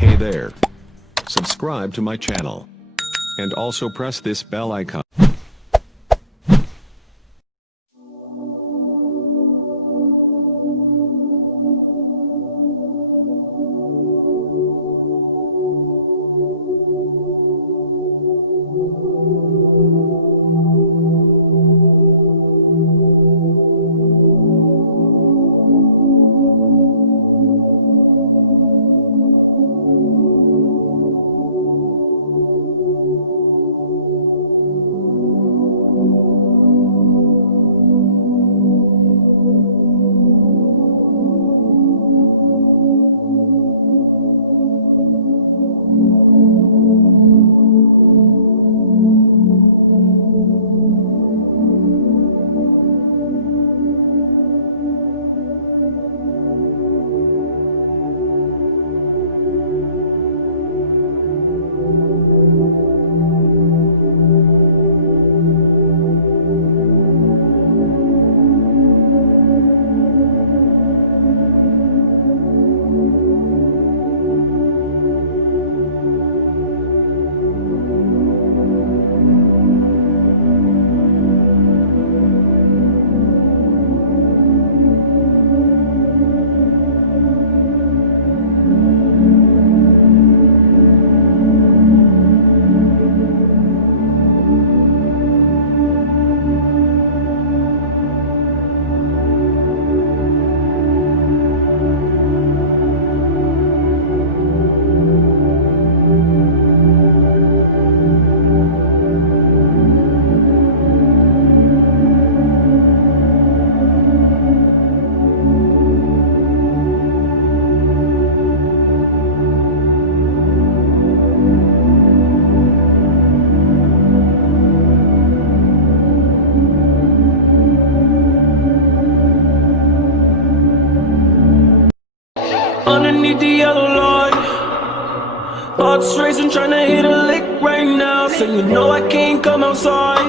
Hey there. Subscribe to my channel. And also press this bell icon. Underneath the yellow light, hearts racing, trying to hit a lick right now. Saying you know I can't come outside.